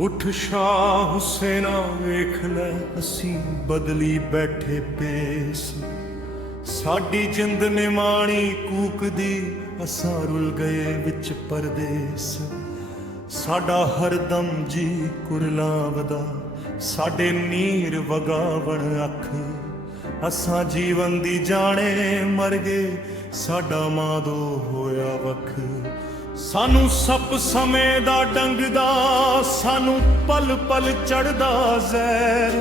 उठ शाह हुसैना वेख लै असी बदली बैठे पेस। साडी जिंद निमाणी कूकदी असां रुल गए विच परदेस। साडा हरदम जी कुरलावदा साडे नीर वगावण अख। असां जीवन दी जाने मर गए साडा मादो होया वख। सानू सप समय दा डंगदा सानू पल पल चढ़दा जहर।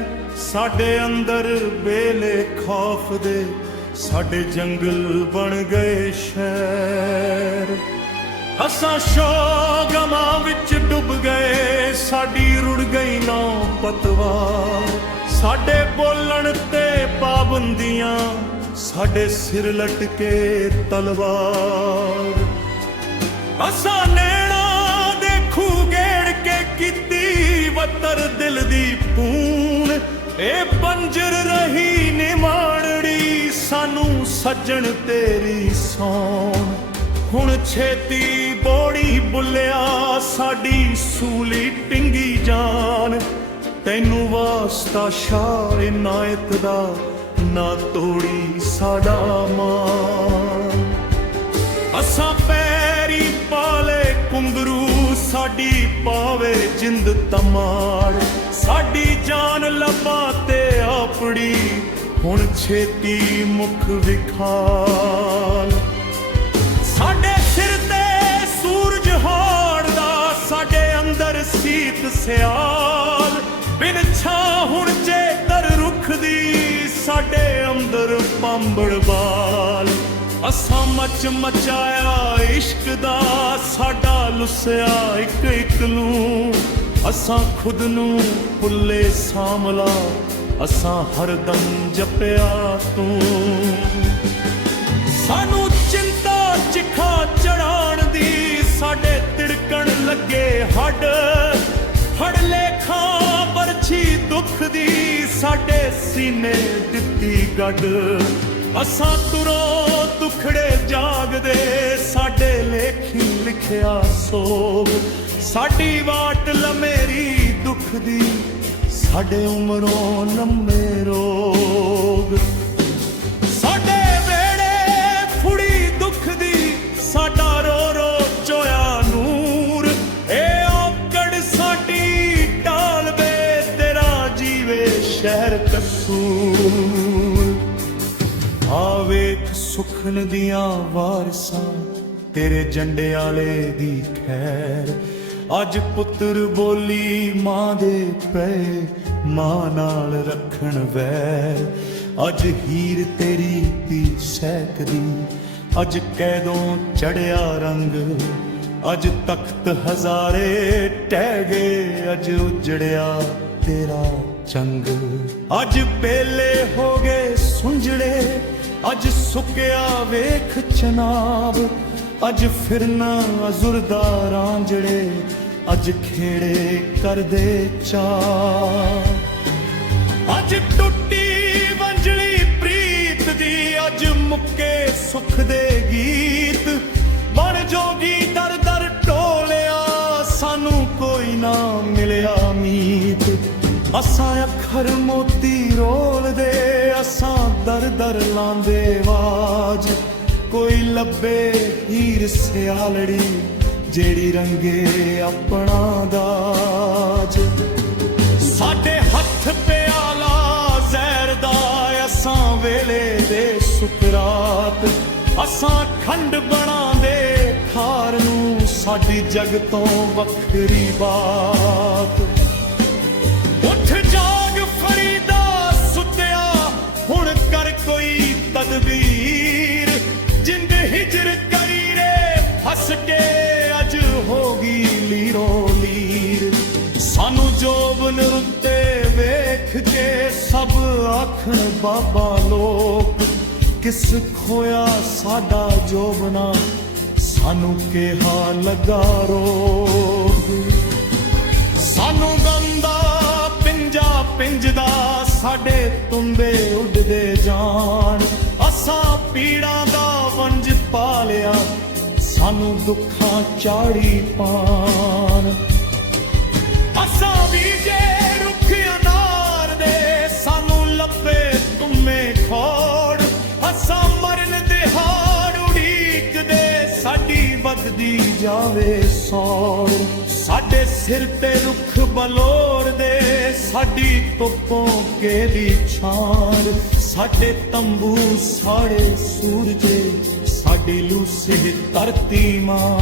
साडे अंदर बेले खौफ दे साडे जंगल बन गए शहर। असां शोगमा विच डुब गए साडी रुड़ गई नौ पतवार। साडे बोलण ते पाबंदियां साडे सिर लटके तलवार। असां नैना दे खूह गेड़ के कीती वतर दिल दी पून। ए बंजर रही निमाणड़ी सानू सज्जण तेरी सौन। हुण छेती बोड़ी बुलिया साडी सूली टिंगी जान। तैनू वास्ता शाह इनायत दा ना तोड़ी साडा मान। असां पैरी पाले कुंगरू साडी पावे जिंद तमाड़। साडी जान लबा ते आपड़ी हुण छेती मुख विखाल। साडे सिर ते सूरज हाड़दा साडे अंदर सीत सियाल। बिन छां हुण चेतर रुख दी साडे अंदर पांबड़ बाल। असां मच मचाया इश्क दा साडा लुसिया इक इक लूं। असां खुद नू भुल्ले सामला असां हरदम जपिया तूं। सानू चिंता चिखा चढ़ाण दी साडे तिड़कण लगे हड। फड़ लेखा बरछी दुख दी साडे सीने दित्ती गड। असां तुरों दुखड़े जागदे साडे लेखी लिखिया सोग। साडी वाट लमेरी दुख दी साडे उमरों लम्बे रोग। साडे वेड़े फुड़ी दुख दी साडा रो रो चोया नूर। ए औकड़ साडी टाल बे तेरा जीवे शहर कसूर। आवेख सुखन दियां वारसां तेरे जंडे आले दी खैर। अज पुत्र बोली मां दे पे मां नाल रखण वैर। अज हीर तेरी पी सैकदी अज कैदों चढ़िया रंग। अज तख्त हजारे टह गए अज उजड़िया तेरा चंग। अज बेले हो गए सुंजड़े अज सुकिया वेख चनाब। अज फिरना अजुरदा रांजड़े अज खेड़े कर दे चा। अज टुटी वंजली प्रीत दी अज मुक्के सुख दे गीत। बन जोगी दर दर टोलिया सानू कोई ना मिलिया मीत। असां अखर मोती रोल दे असां दर दर लांदे वाज। कोई लब्बे हीर सियालड़ी जेड़ी रंगे अपना दाज। साडे हथ प्याला जहर दा असां वेले दे सुकरात। असां खंड बना दे खार नू साडी जग तो वखरी बात। उठ जाग फरीदा सुत्या हुण कर कोई तदबीर। जिंद हिजर करी रे फस के अज होगी लीरो लीर। सानू जोबन रुते वेख के सब आखण बाबा लोक। किस खोया साडा जोबना सानू केहा लगा रोग। सानू गंदा पिंजा पिंजदा साडे तुंबे उडदे जान। असां पीड़ा दा वंज पालिया सानू दुखां चाड़ी पान। असां ਅਸਾਂ ਵੀ ਜੇ ਰੁੱਖ ਅਨਾਰ ਦੇ ਸਾਨੂੰ ਲੱਭੇ ਤੁਮੇ ਖੋੜ ਅਸਾਂ ਮਰਨ ਦੇ ਹਾੜ ਉਡੀਕਦੇ ਸਾਡੀ ਵੱਧਦੀ ਜਾਵੇ ਸੌੜ ਸਾਡੇ ਸਿਰ ਤੇ ਰੁੱਖ ਬਲੋੜਦੇ ਸਾਡੀ ਧੁੱਪੋਂ ਕੇ ਦੀ ਛਾਂ ਸਾਡੇ ਤੰਬੂ ਸਾੜੇ ਸੂਰਜੇ ਸਾਡੀ ਲੂਸੇ ਧਰਤੀ ਮਾਂ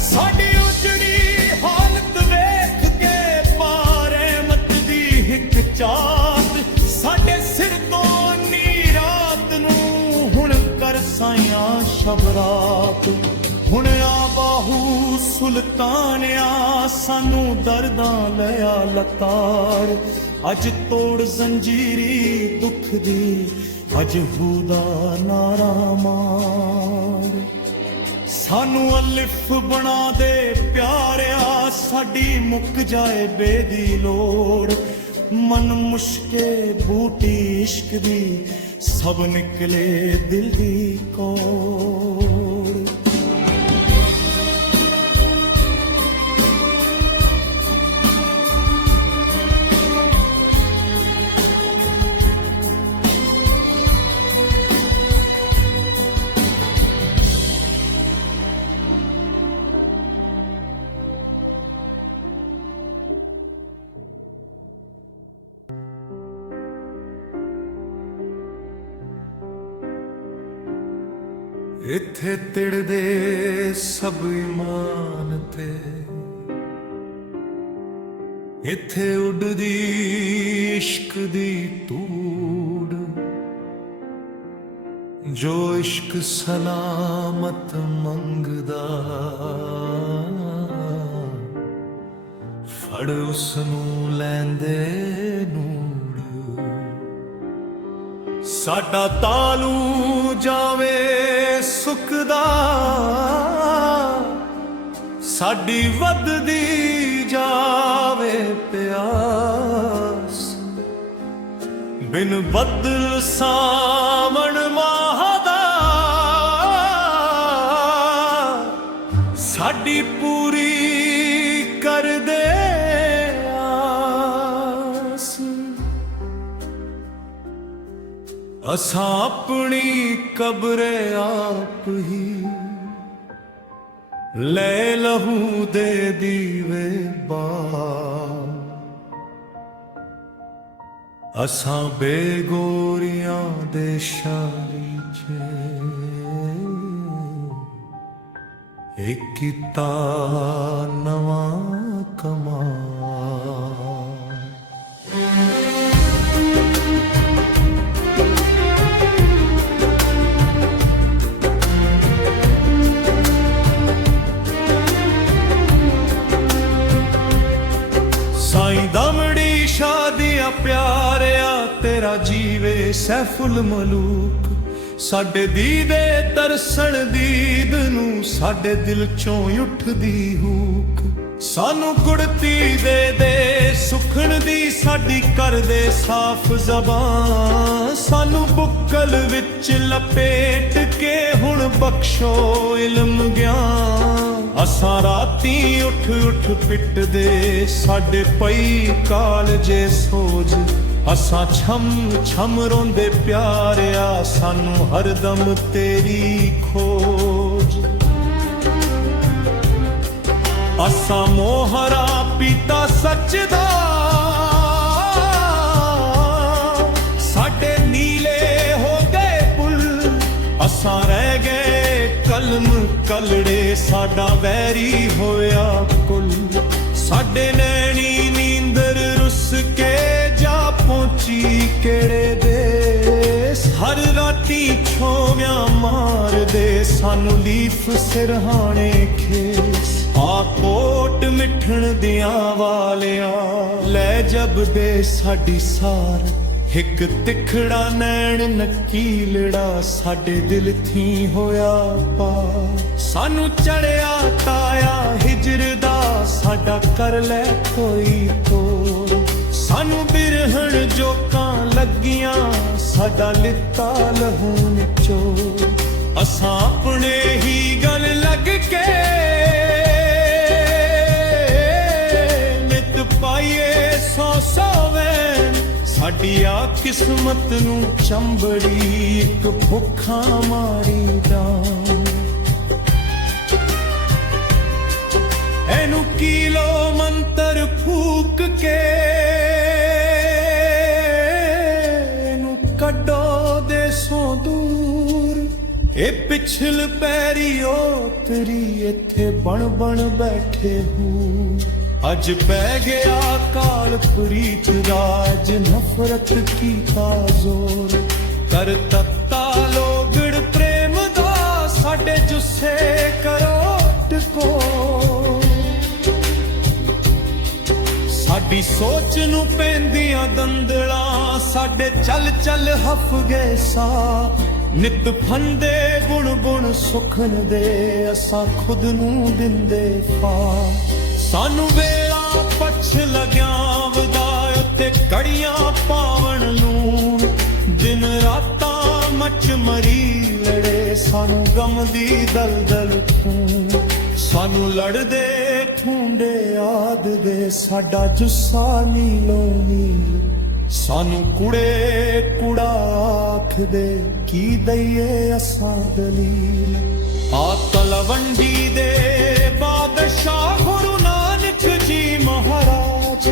ਸਾਡੀ ਉਜੜੀ ਹਾਲਤ ਵੇਖ ਕੇ ਪਾਰੇ ਮਤ ਦੀ ਹਿੱਕ ਚਾਤ ਸਾਡੇ ਸਿਰ ਤੋਂ ਨੀ ਰਾਤ ਨੂੰ ਹੁਣ ਕਰ ਸਾਈਆਂ ਸ਼ਬਰਾਤ ਹੁਣ ਆ ਬਾਹੂ ਸੁਲਤਾਨਿਆ ਸਾਨੂੰ ਦਰਦਾਂ ਲਿਆ ਲਤਾਰ ਅੱਜ ਤੋੜ ਜ਼ੰਜੀਰੀ ਦੁੱਖ ਦੀ ਅੱਜ ਹੂਦਾ ਨਾਰਾ ਮਾਰ ਸਾਨੂੰ ਅਲਿਫ ਬਣਾ ਦੇ ਪਿਆਰਿਆ ਸਾਡੀ ਮੁੱਕ ਜਾਏ ਬੇਦੀ ਲੋੜ ਮਨ ਮੁਸ਼ਕੇ ਬੂਟੀ ਇਸ਼ਕ ਦੀ ਸਭ ਨਿਕਲੇ ਦਿਲ ਦੀ ਕੋੜ ਇੱਥੇ ਤਿੜਦੇ ਸਭ ਇਮਾਨ ਤੇ ਇੱਥੇ ਉੱਡਦੀ ਇਸ਼ਕ ਦੀ ਧੂੜ ਜੋ ਇਸ਼ਕ ਸਲਾਮਤ ਮੰਗਦਾ ਫੜ ਉਸ ਨੂੰ ਲੈਂਦੇ ਨੂੜ ਸਾਡਾ ਤਾਲੂ ਜਾਵੇ ਸੁੱਕਦਾ ਸਾਡੀ ਵੱਧਦੀ ਜਾਵੇ ਪਿਆਸ ਬਿਨ ਬੱਦਲ ਸਾਵਣ ਮਾਹ ਦਾ ਸਾਡੀ ਪੂਰੀ ਕਰ ਦੇ ਆਸ ਅਸਾਂ ਆਪਣੀ ਕਬਰੇ ਆਪ ਹੀ ਲੈ ਲਹੂ ਦੇ ਦੀਵੇ ਬਾਲ ਅਸਾਂ ਬੇਗੋਰੀਆਂ ਦੇ ਸ਼ਾਰੀ ਚ ਇੱਕ ਕੀਤਾ ਨਵਾਂ ਕਮਾਲ ਸਾਈਂ ਦਮੜੀ ਸ਼ਾਦੀਆਂ ਪਿਆਰਿਆ ਤੇਰਾ ਜੀਵੇ ਸੈਫੁਲ ਮਲੂਕ ਸਾਡੇ ਦੀਦੇ ਤਰਸਣ ਦੀਦ ਨੂੰ ਸਾਡੇ ਦਿਲ ਚੋਂ ਉੱਠਦੀ ਹੂਕ ਸਾਨੂੰ ਕੁੜਤੀ ਦੇ ਸੁਖਣ ਦੀ ਸਾਡੀ ਕਰਦੇ ਸਾਫ਼ ਜ਼ਬਾਨ ਸਾਨੂੰ ਬੁੱਕਲ ਵਿੱਚ ਲਪੇਟ ਕੇ ਹੁਣ ਬਖਸ਼ੋ ਇਲਮ ਗਿਆਨ ਅਸਾਂ ਰਾਤੀ ਉੱਠ ਉੱਠ ਪਿੱਟਦੇ ਸਾਡੇ ਪਈ ਕਾਲਜੇ ਸੋਜ ਅਸਾਂ ਛਮ ਛਮ ਰੋਂਦੇ ਪਿਆਰਿਆ ਸਾਨੂੰ ਹਰਦਮ ਤੇਰੀ ਖੋਜ ਅਸਾਂ ਮੋਹਰਾ ਪੀਤਾ ਸੱਚ ਦਾ ਸਾਡੇ ਨੀਲੇ ਹੋ ਗਏ ਪੁੱਲ ਅਸਾਂ ਰਹਿ ਗਏ ਕਲਮ ਕਲੜੇ ਸਾਡਾ ਵੈਰੀ ਹੋਇਆ ਕੁੱਲ ਸਾਡੇ ਨੈਣੀ ਨੀਂਦਰ ਰੁੱਸ ਕੇ ਜਾ ਪਹੁੰਚੀ ਕਿਹੜੇ ਦੇਸ ਹਰ ਰਾਤੀ ਛੋਵਿਆਂ ਮਾਰਦੇ ਸਾਨੂੰ ਲੀਫ ਸਿਰਹਾਣੇ ਖੇਸ ਆ ਕੋਟ ਮਿੱਠਣ ਦਿਆਂ ਵਾਲਿਆ ਲੈ ਜਬਦੇ ਸਾਡੀ ਸਾਰ ਇੱਕ ਤਿਖੜਾ ਨੈਣ ਨਕੀਲੜਾ ਸਾਡੇ ਦਿਲ ਥੀ ਹੋਇਆ ਪਾ ਸਾਨੂੰ ਚੜਿਆ ਤਾਇਆ ਹਿਜਰ ਦਾ ਸਾਡਾ ਕਰ ਲੈ ਕੋਈ ਤੋੜ ਸਾਨੂੰ ਬਿਰਹਣ ਜੋਕਾਂ ਲੱਗੀਆਂ ਸਾਡਾ ਲਿੱਤਾ ਲਹੂ ਨਿਚੋੜ ਅਸਾਂ ਆਪਣੇ ਹੀ ਗਲ ਲੱਗ ਕੇ ਸੋਵੇ ਸਾਡੀ ਆ ਕਿਸਮਤ ਨੂੰ ਚੰਬੜੀ ਇੱਕ ਭੁੱਖਾ ਮਾਰੀ ਡਾਂ ਇਹਨੂੰ ਕੀਲੋ ਮੰਤਰ ਫੂਕ ਕੇ ਇਹਨੂੰ ਕੱਢੋ ਦੇਸੋਂ ਦੂਰ ਇਹ ਪਿਛਲ ਪੈਰੀ ਤੇਰੀ ਇੱਥੇ ਬਣ ਬਣ ਬੈਠੇ ਹੂ ਅੱਜ ਪੈ ਗਿਆ ਕਾਲ ਪ੍ਰੀਤ ਰਾਜ ਨਫ਼ਰਤ ਕੀਤਾ ਜ਼ੋਰ ਕਰ ਤੱਤਾ ਲੋਗੜ ਪ੍ਰੇਮ ਦਾ ਸਾਡੇ ਜੁੱਸੇ ਕਰੋ ਟਕੋ ਸਾਡੀ ਸੋਚ ਨੂੰ ਪੈਂਦੀਆਂ ਦੰਦਲਾਂ ਸਾਡੇ ਚੱਲ ਚੱਲ ਹਫ ਗਏ ਸਾ ਨਿਤ ਫੰਦੇ ਗੁਣ ਗੁਣ ਸੁਖਨ ਦੇ ਅਸਾਂ ਖੁਦ ਨੂੰ ਦਿੰਦੇ ਫਾ ਸਾਨੂੰ ਵੇਲਾ ਪਛ ਲਗਿਆ ਵਦਾਇ ਤੇ ਕੜੀਆਂ ਪਾਵਣ ਨੂੰ ਦਿਨ ਰਾਤਾਂ ਮਚ ਮਰੀ ਲੜੇ ਸਾਨੂੰ ਗਮ ਦੀ ਦਲਦਲ ਤੂੰ ਸਾਨੂੰ ਲੜਦੇ ਠੁੰਡੇ ਆਦ ਦੇ ਸਾਡਾ ਜੁੱਸਾ ਨੀਲੋ ਨੀਲ ਸਾਨੂੰ ਕੁੜੇ ਕੁੜਾ ਆਖਦੇ ਕੀ ਦਈਏ ਅਸਾਂ ਦਲੀਲ ਆ ਤਲਵੰਡੀ ਦੇ ਬਾਦਸ਼ਾਹ ਗੁਰੂ ਨਾਨਕ ਜੀ ਮਹਾਰਾਜ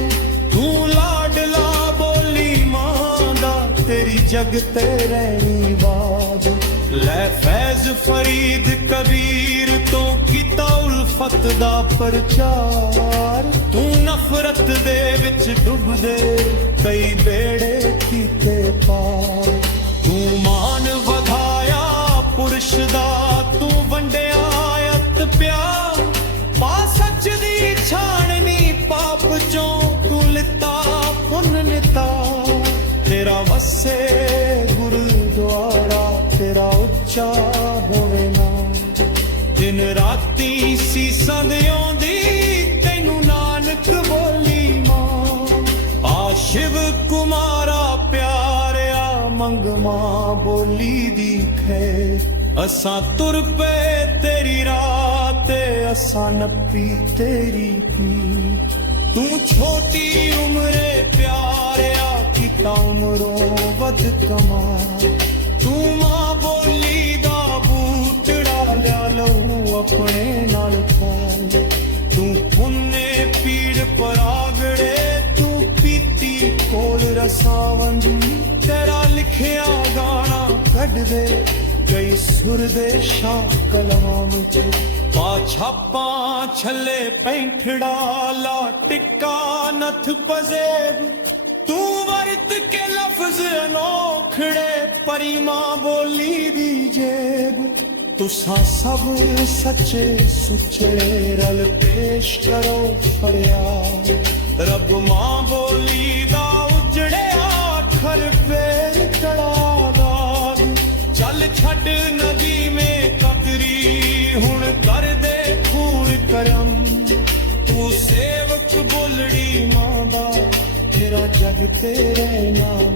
ਤੂੰ ਲਾਡਲਾ ਬੋਲੀ ਮਾਂ ਦਾ ਤੇਰੀ ਜਗ ਤੇ ਰਹਿਣੀ ਬਾਜ ਲੈ ਫੈਜ਼ ਫਰੀਦ ਕਬੀਰ ਤੋਂ ਕੀਤਾ ਉਲਫਤ ਦਾ ਪ੍ਰਚਾਰ ਤੂੰ ਨਫ਼ਰਤ ਦੇ ਵਿੱਚ ਡੁੱਬਦੇ ਕਈ ਬੇੜੇ ਕੀਤੇ ਪਾਰ ਤੂੰ ਮਾਨ ਵਧਾਇਆ ਪੁਰਸ਼ ਦਾ ਤੂੰ ਵੰਡਿਆ ਅਤ ਪਿਆਰ ਪਾ ਸੱਚ ਦੀ ਛਾਣਨੀ ਪਾਪ ਚੋਂ ਤੂੰ ਲਿੱਤਾ ਪੁੰਨ ਨਿਤਾ ਤੇਰਾ ਵਸੇ ਗੁਰਦੁਆਰਾ ਤੇਰਾ ਉੱਚਾ ਹੋਵੇ ਨਾ ਦਿਨ ਰਾਤੀ ਸੀਸਾਂ ਦਿਉਂਦੀ ਤੈਨੂੰ ਨਾਨਕ ਬੋਲੀ ਮਾਂ ਆ ਸ਼ਿਵ ਕੁਮਾਰਾ ਪਿਆਰਿਆ ਮੰਗਮਾ ਬੋਲੀ ਦੀ ਖੈ ਅਸਾਂ ਤੁਰ ਪਏ ਤੇਰੀ ਰਾਹ ਤੇ ਅਸਾਂ ਨੱਪੀ ਤੇਰੀ ਪੀ ਤੂੰ ਛੋਟੀ ਉਮਰੇ ਪਿਆਰਿਆ ਕੀਤਾ ਉਮਰੋਂ ਵੱਧ ਕਮਾ ਤੂੰ ਮਾਂ ਬੋਲੀ ਦਾ ਬੂਟੜਾ ਲਿਆ ਲਹੂ ਆਪਣੇ ਨਾਲ ਪਾ ਤੂੰ ਪੁੰਨੇ ਪੀੜ ਪਰਾਗੜੇ ਤੂੰ ਪੀਤੀ ਕੋਲ ਰਸਾਵੰਜ ਤੇਰਾ ਲਿਖਿਆ ਗਾਣਾ ਕੱਢ ਦੇ ਕਈ ਸੁਰ ਦੇ ਸ਼ਾਹ ਕਲਮਾਂ ਵਿੱਚ ਪਾ ਛਾਪਾਂ ਛੱਲੇ ਪੈਂਠੜਾ ਲਾ ਟਿੱਕਾ ਨਥ ਪਜ਼ੇਬ ਤੂੰ ਵਰਤ ਕੇ ਲਫ਼ਜ਼ ਅਨੋਖੜੇ ਪਰੀ ਮਾਂ ਬੋਲੀ ਦੀ ਜੇਬ ਤੁਸਾਂ ਸਭ ਸੱਚੇ ਸੁੱਚੇ ਰਲ ਪੇਸ਼ ਕਰੋ ਫਰਿਆਦ ਰੱਬ ਮਾਂ ਬੋਲੀ ਦਾ ਉਜੜਿਆ ਖਰ ਫੇਰ ਕੜਾ ਦਾਦ ਚੱਲ ਛੱਡ ਨਦੀ ਮੇ ਕਤਰੀ ਹੁਣ ਕਰ ਦੇ ਖੂਰ ਕਰਮ ਤੂੰ ਸੇਵਕ ਬੋਲੜੀ ਮਾਂ ਦਾ ਤੇਰਾ ਜਗ ਤੇਰੇ ਨਾਮ